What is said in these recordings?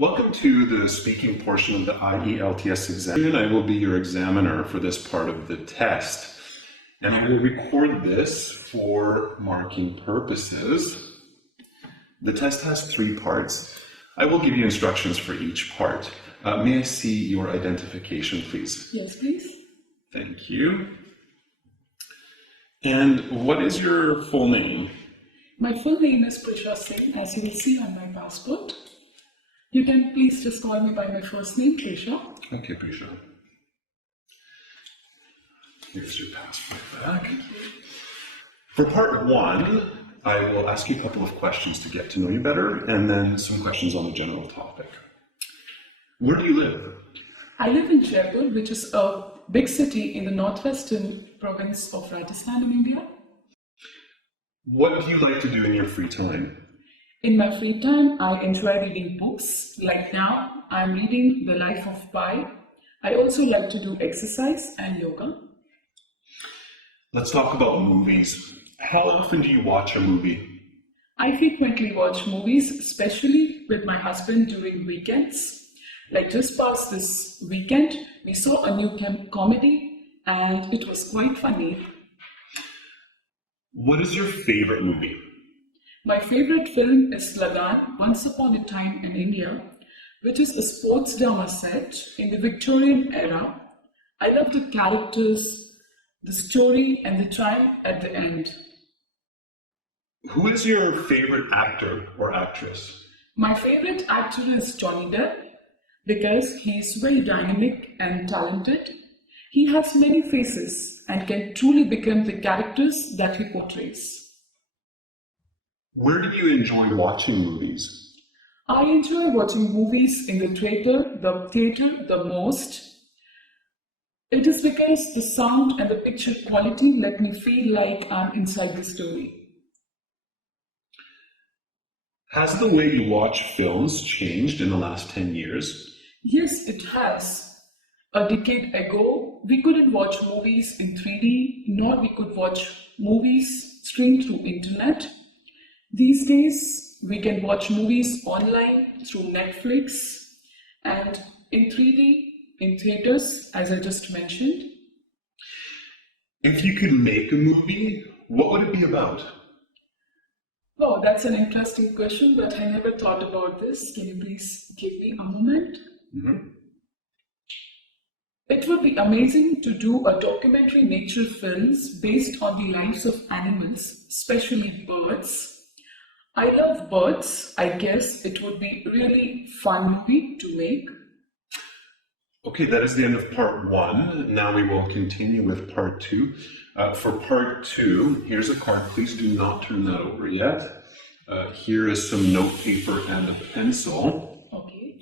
Welcome to the speaking portion of the IELTS exam, and I will be your examiner for this part of the test. And I will record this for marking purposes. The test has 3 parts. I will give you instructions for each part. May I see your identification, please? Yes, please. Thank you. And what is your full name? My full name is Prisha Singh, as you will see on my passport. You can please just call me by my first name, Prisha. Okay, Prisha. Here's your passport back. For part 1, I will ask you a couple of questions to get to know you better, and then some questions on the general topic. Where do you live? I live in Jaipur, which is a big city in the northwestern province of Rajasthan in India. What do you like to do in your free time? In my free time, I enjoy reading books. Like now, I'm reading The Life of Pi. I also like to do exercise and yoga. Let's talk about movies. How often do you watch a movie? I frequently watch movies, especially with my husband during weekends. Like just past this weekend, we saw a new comedy and it was quite funny. What is your favorite movie? My favorite film is Lagan, Once Upon a Time in India, which is a sports drama set in the Victorian era. I love the characters, the story, and the triumph at the end. Who is your favorite actor or actress? My favorite actor is Johnny Depp because he is very dynamic and talented. He has many faces and can truly become the characters that he portrays. Where do you enjoy watching movies? I enjoy watching movies in the theater the most. It is because the sound and the picture quality let me feel like I'm inside the story. Has the way you watch films changed in the last 10 years? Yes, it has. A decade ago, we couldn't watch movies in 3D, nor we could watch movies streamed through internet. These days, we can watch movies online through Netflix and in 3D in theaters, as I just mentioned. If you could make a movie, what would it be about? Oh, that's an interesting question, but I never thought about this. Can you please give me a moment? It would be amazing to do a documentary nature films based on the lives of animals, especially birds. I love birds. I guess it would be really fun movie to make. Okay, that is the end of part 1. Now we will continue with part 2. For part 2, here's a card. Please do not turn that over yet. Here is some note paper and a pencil. Okay.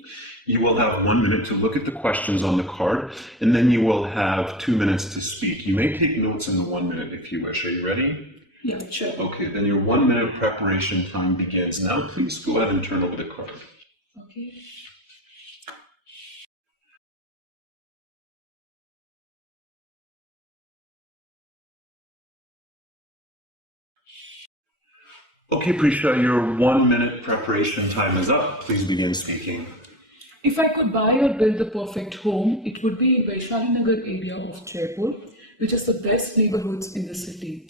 You will have 1 minute to look at the questions on the card, and then you will have 2 minutes to speak. You may take notes in the 1 minute if you wish. Are you ready? Yeah, sure. Okay, then your 1 minute preparation time begins now. Please go ahead and turn over the card. Okay. Okay, Prisha, your 1 minute preparation time is up. Please begin speaking. If I could buy or build the perfect home, it would be in Vaishalinagar area of Jaipur, which is the best neighborhoods in the city.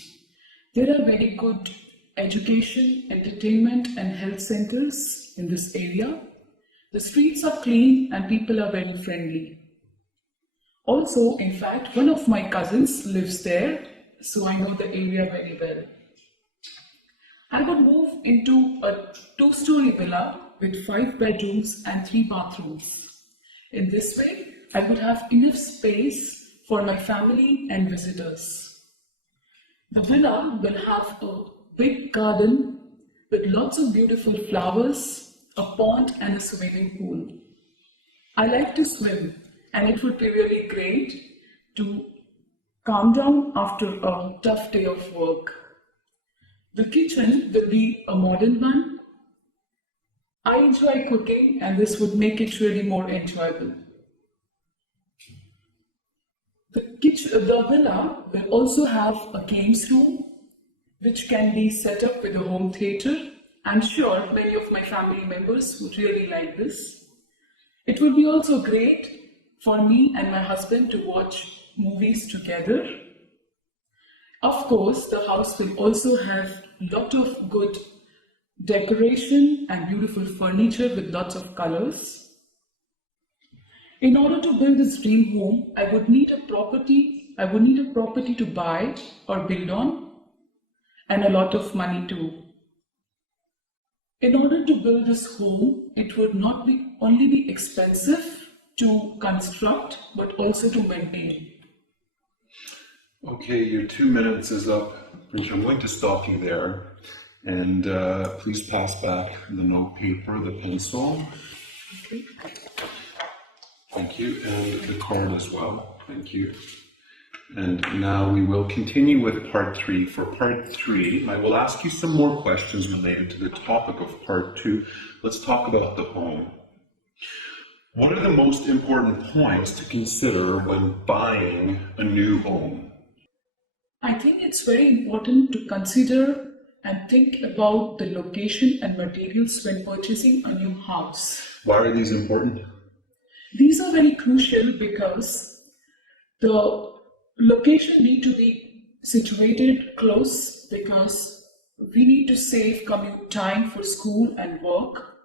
There are very good education, entertainment and health centers in this area. The streets are clean and people are very friendly. Also, in fact, one of my cousins lives there, so I know the area very well. I would move into a 2-story villa with 5 bedrooms and 3 bathrooms. In this way, I would have enough space for my family and visitors. The villa will have a big garden with lots of beautiful flowers, a pond and a swimming pool. I like to swim and it would be really great to calm down after a tough day of work. The kitchen will be a modern one. I enjoy cooking and this would make it really more enjoyable. The villa will also have a games room which can be set up with a home theatre. I'm sure many of my family members would really like this. It would be also great for me and my husband to watch movies together. Of course, the house will also have a lot of good decoration and beautiful furniture with lots of colors. In order to build this dream home, I would need a property to buy or build on, and a lot of money too. In order to build this home, it would not only be expensive to construct, but also to maintain. Okay, your 2 minutes is up. I'm going to stop you there. And please pass back the note paper, the pencil. Okay. Thank you. And the card as well. Thank you. And now we will continue with part 3. For part 3, I will ask you some more questions related to the topic of part 2. Let's talk about the home. What are the most important points to consider when buying a new home? I think it's very important to consider and think about the location and materials when purchasing a new house. Why are these important? These are very crucial because the location need to be situated close, because we need to save commute time for school and work.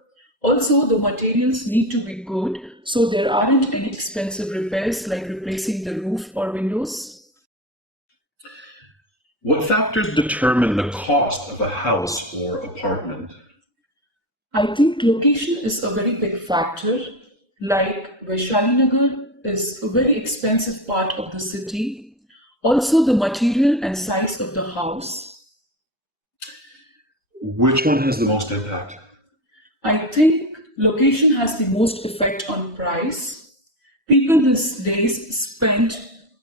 Also, the materials need to be good, so there aren't any expensive repairs like replacing the roof or windows. What factors determine the cost of a house or apartment? I think location is a very big factor. Like Vaishalinagar is a very expensive part of the city. Also the material and size of the house. Which one has the most impact? I think location has the most effect on price. People these days spend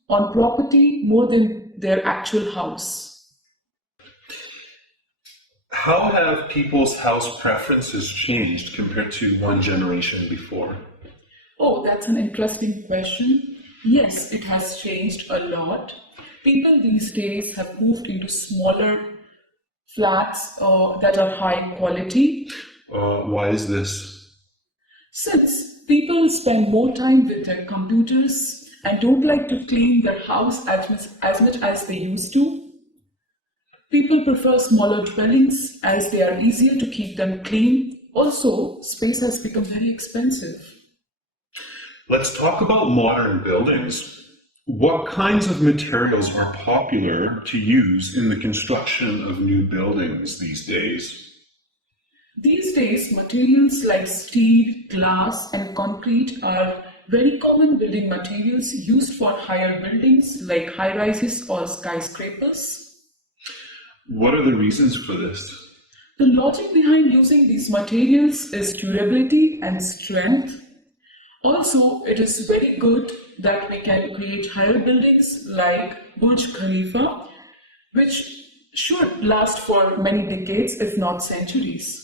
on property more than their actual house. How have people's house preferences changed compared to one generation before? Oh, that's an interesting question. Yes, it has changed a lot. People these days have moved into smaller flats that are high quality. Why is this? Since people spend more time with their computers and don't like to clean their house as much as they used to, people prefer smaller dwellings as they are easier to keep them clean. Also, space has become very expensive. Let's talk about modern buildings. What kinds of materials are popular to use in the construction of new buildings these days? These days, materials like steel, glass, and concrete are very common building materials used for higher buildings like high-rises or skyscrapers. What are the reasons for this? The logic behind using these materials is durability and strength. Also, it is very good that we can create higher buildings like Burj Khalifa, which should last for many decades, if not centuries.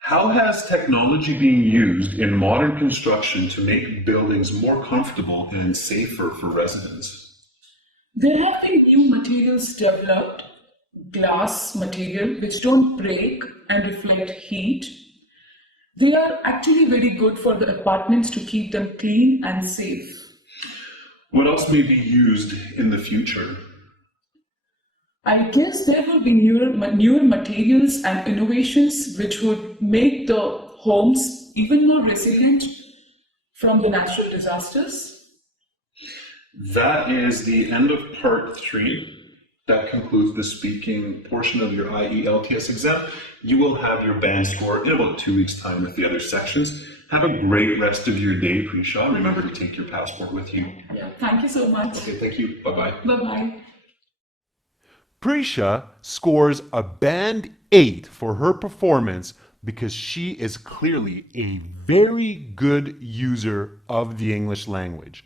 How has technology been used in modern construction to make buildings more comfortable and safer for residents? There have been new materials developed, glass material, which don't break and reflect heat. They are actually very good for the apartments to keep them clean and safe. What else may be used in the future? I guess there will be newer materials and innovations which would make the homes even more resilient from the natural disasters. That is the end of part 3. That concludes the speaking portion of your IELTS exam. You will have your band score in about 2 weeks' time with the other sections. Have a great rest of your day, Prisha. Remember to take your passport with you. Yeah, thank you so much. Okay, thank you. Bye-bye. Bye-bye. Prisha scores a band 8 for her performance because she is clearly a very good user of the English language.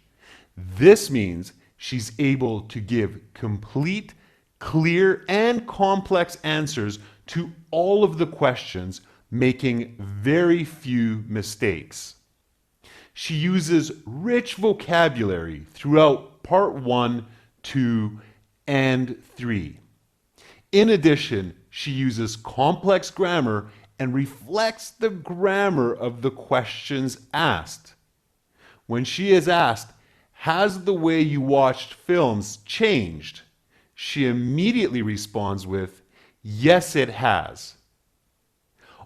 This means she's able to give complete, clear, and complex answers to all of the questions, making very few mistakes. She uses rich vocabulary throughout part 1, 2, and 3. In addition, she uses complex grammar and reflects the grammar of the questions asked. When she is asked, "Has the way you watched films changed?" she immediately responds with, "Yes, it has."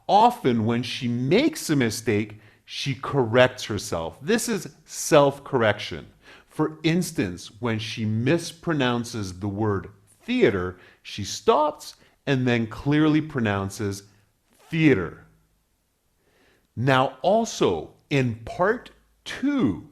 Often when she makes a mistake, she corrects herself. This is self-correction. For instance, when she mispronounces the word theater, she stops and then clearly pronounces theater. Now also in part 2,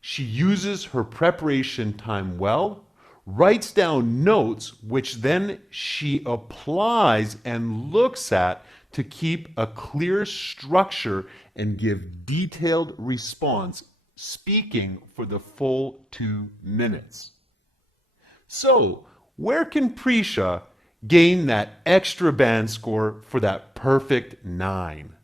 she uses her preparation time well, writes down notes, which then she applies and looks at to keep a clear structure and give detailed response, speaking for the full 2 minutes. So, where can Prisha gain that extra band score for that perfect 9?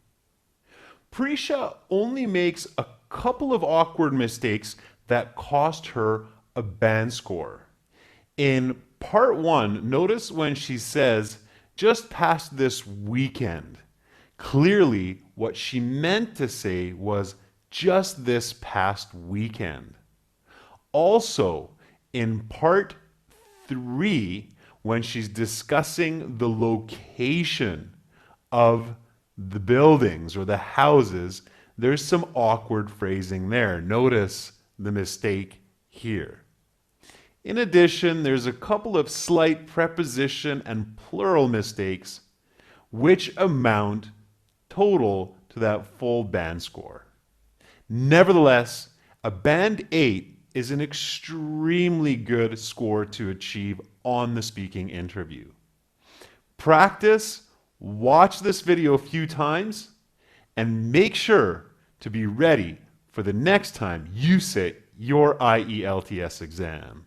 Prisha only makes a couple of awkward mistakes that cost her a band score. In part 1, notice when she says, "just past this weekend." Clearly, what she meant to say was just this past weekend. Also, in part 3, when she's discussing the location of the buildings or the houses, there's some awkward phrasing there. Notice the mistake here. In addition, there's a couple of slight preposition and plural mistakes, which amount total to that full band score. Nevertheless, a band 8 is an extremely good score to achieve on the speaking interview. Practice, watch this video a few times, and make sure to be ready for the next time you sit your IELTS exam.